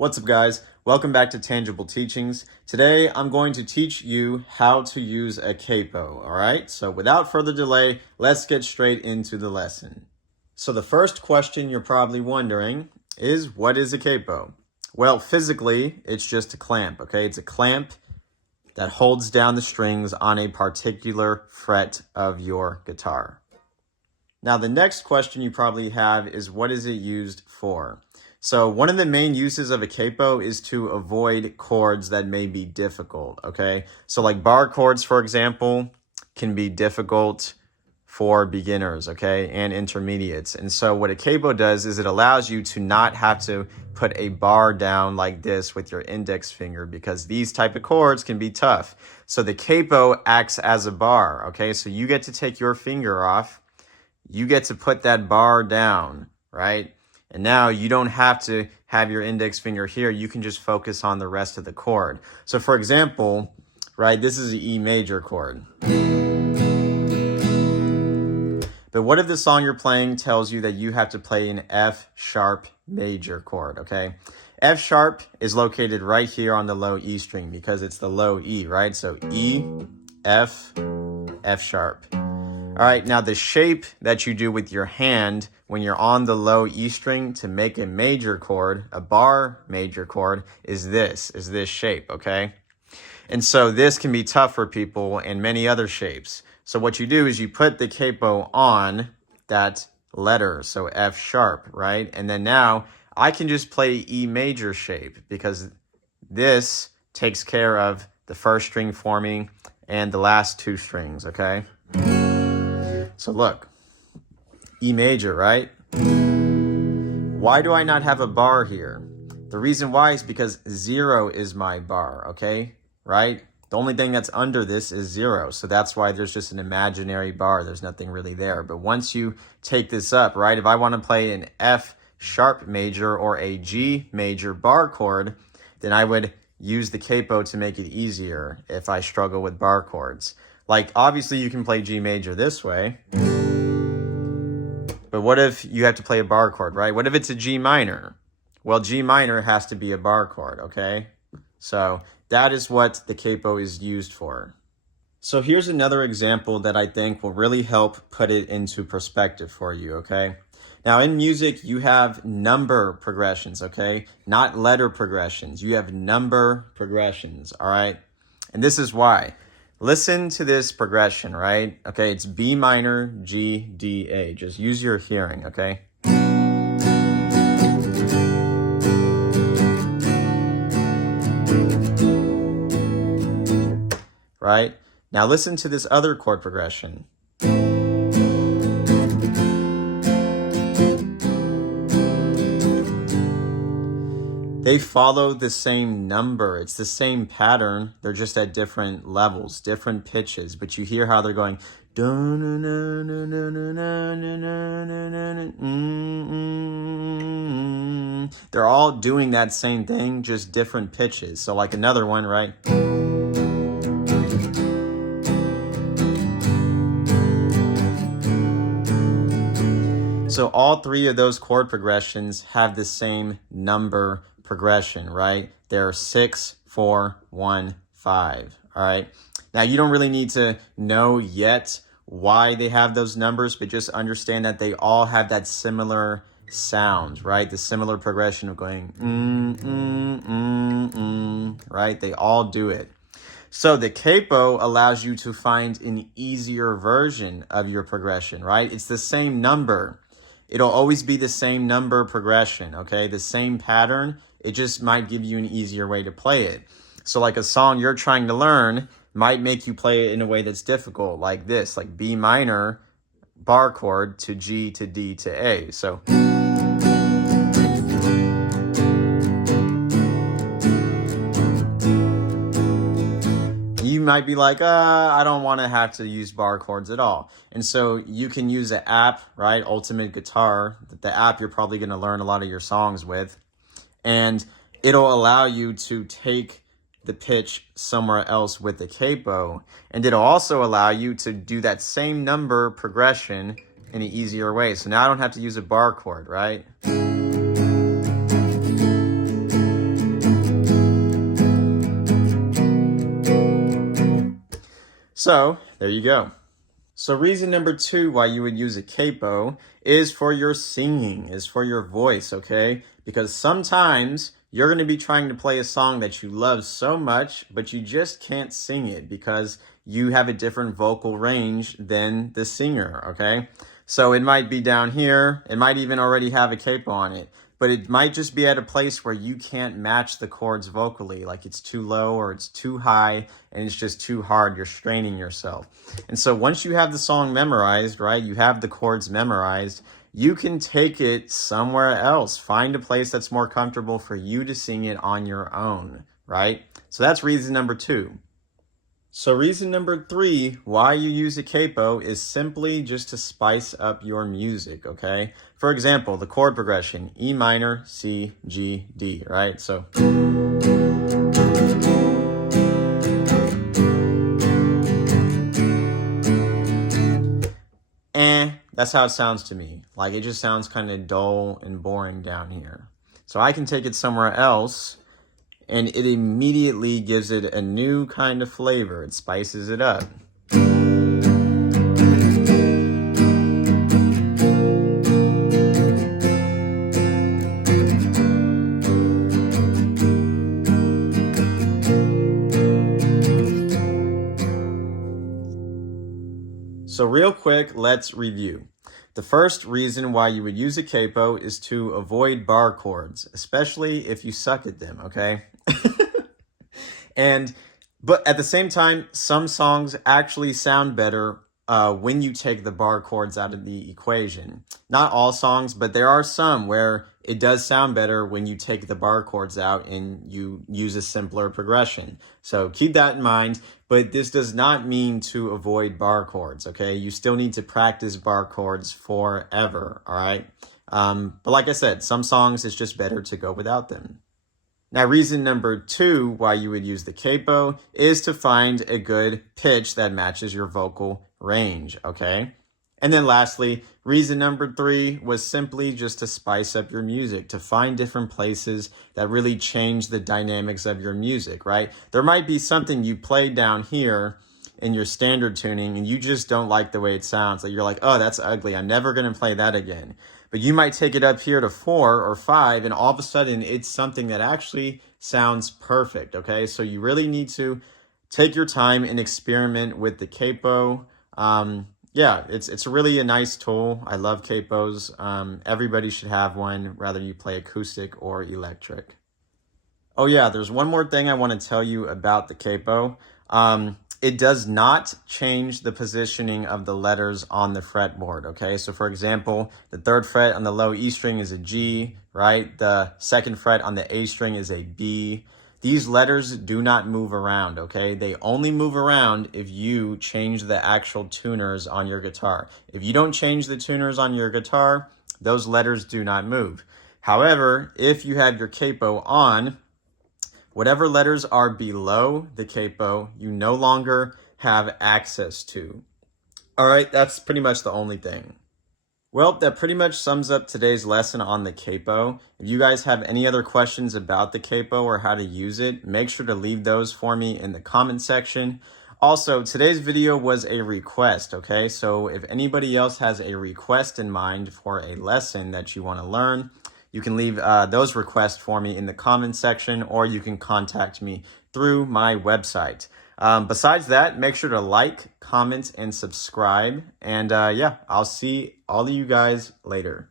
What's up, guys? Welcome back to Tangible Teachings. Today, I'm going to teach you how to use a capo, all right? So without further delay, let's get straight into the lesson. So the first question you're probably wondering is, what is a capo? Well, physically, it's just a clamp, okay? It's a clamp that holds down the strings on a particular fret of your guitar. Now, the next question you probably have is, what is it used for? So one of the main uses of a capo is to avoid chords that may be difficult, okay? So like bar chords, for example, can be difficult for beginners, okay, and intermediates. And so what a capo does is it allows you to not have to put a bar down like this with your index finger, because these type of chords can be tough. So the capo acts as a bar, okay? So you get to take your finger off, you get to put that bar down, right? And now you don't have to have your index finger here. You can just focus on the rest of the chord. So for example, right, this is an E major chord. But what if the song you're playing tells you that you have to play an F sharp major chord, okay? F sharp is located right here on the low E string because it's the low E, right? So E, F, F sharp. All right, now the shape that you do with your hand when you're on the low E string to make a major chord, a bar major chord, is this shape, okay? And so this can be tough for people and many other shapes. So what you do is you put the capo on that letter, so F sharp, right? And then now I can just play E major shape because this takes care of the first string forming and the last two strings, okay? So look, E major, right? Why do I not have a bar here? The reason why is because 0 is my bar, okay? Right? The only thing that's under this is 0. So that's why there's just an imaginary bar. There's nothing really there. But once you take this up, right? If I want to play an F sharp major or a G major bar chord, then I would use the capo to make it easier if I struggle with bar chords. Like, obviously, you can play G major this way. But what if you have to play a bar chord, right? What if it's a G minor? Well, G minor has to be a bar chord, okay? So that is what the capo is used for. So here's another example that I think will really help put it into perspective for you, okay? Now, in music, you have number progressions, okay? Not letter progressions. You have number progressions, all right? And this is why. Listen to this progression, right? Okay, it's B minor, G, D, A. Just use your hearing, okay? Right? Now listen to this other chord progression. They follow the same number. It's the same pattern. They're just at different levels, different pitches. But you hear how they're going. They're all doing that same thing, just different pitches. So like another one, right? So all three of those chord progressions have the same number progression, right? They're 6, 4, 1, 5, all right? Now, you don't really need to know yet why they have those numbers, but just understand that they all have that similar sound, right? The similar progression of going, right? They all do it. So the capo allows you to find an easier version of your progression, right? It's the same number. It'll always be the same number progression, okay? The same pattern. It just might give you an easier way to play it. So like a song you're trying to learn might make you play it in a way that's difficult, like this, like B minor bar chord to G to D to A. So you might be like, I don't want to have to use bar chords at all. And so you can use an app, right? Ultimate Guitar, the app you're probably going to learn a lot of your songs with. And it'll allow you to take the pitch somewhere else with the capo. And it'll also allow you to do that same number progression in an easier way. So now I don't have to use a bar chord, right? So there you go. So reason number 2 why you would use a capo is for your singing, is for your voice, okay? Because sometimes you're going to be trying to play a song that you love so much, but you just can't sing it because you have a different vocal range than the singer, okay? So it might be down here, it might even already have a capo on it, but it might just be at a place where you can't match the chords vocally, like it's too low or it's too high and it's just too hard, you're straining yourself. And so once you have the song memorized, right, you have the chords memorized, you can take it somewhere else. Find a place that's more comfortable for you to sing it on your own, right? So that's reason number 2. So reason number 3 why you use a capo is simply just to spice up your music, okay? For example, the chord progression, E minor, C, G, D, right? So that's how it sounds to me. Like it just sounds kind of dull and boring down here. So I can take it somewhere else and it immediately gives it a new kind of flavor. It spices it up. So real quick, let's review. The first reason why you would use a capo is to avoid bar chords, especially if you suck at them, okay? But at the same time, some songs actually sound better when you take the bar chords out of the equation. Not all songs, but there are some where it does sound better when you take the bar chords out and you use a simpler progression. So keep that in mind, but this does not mean to avoid bar chords, okay? You still need to practice bar chords forever, all right? But like I said, some songs it's just better to go without them. Now, reason number 2 why you would use the capo is to find a good pitch that matches your vocal range, okay? And then lastly, reason number 3 was simply just to spice up your music, to find different places that really change the dynamics of your music, right? There might be something you play down here in your standard tuning and you just don't like the way it sounds. Like you're like, oh, that's ugly. I'm never going to play that again. But you might take it up here to 4 or 5 and all of a sudden it's something that actually sounds perfect, okay? So you really need to take your time and experiment with the capo. Yeah, it's really a nice tool. I love capos. Everybody should have one, whether you play acoustic or electric. Oh yeah, there's one more thing I want to tell you about the capo. It does not change the positioning of the letters on the fretboard, okay? So for example, the 3rd fret on the low E string is a G, right? The 2nd fret on the A string is a B. These letters do not move around, okay? They only move around if you change the actual tuners on your guitar. If you don't change the tuners on your guitar, those letters do not move. However, if you have your capo on, whatever letters are below the capo, you no longer have access to. All right, that's pretty much the only thing. Well, that pretty much sums up today's lesson on the capo. If you guys have any other questions about the capo or how to use it, make sure to leave those for me in the comment section. Also, today's video was a request, okay? So if anybody else has a request in mind for a lesson that you want to learn, you can leave those requests for me in the comment section, or you can contact me through my website. Besides that, make sure to like, comment, and subscribe. And yeah, I'll see all of you guys later.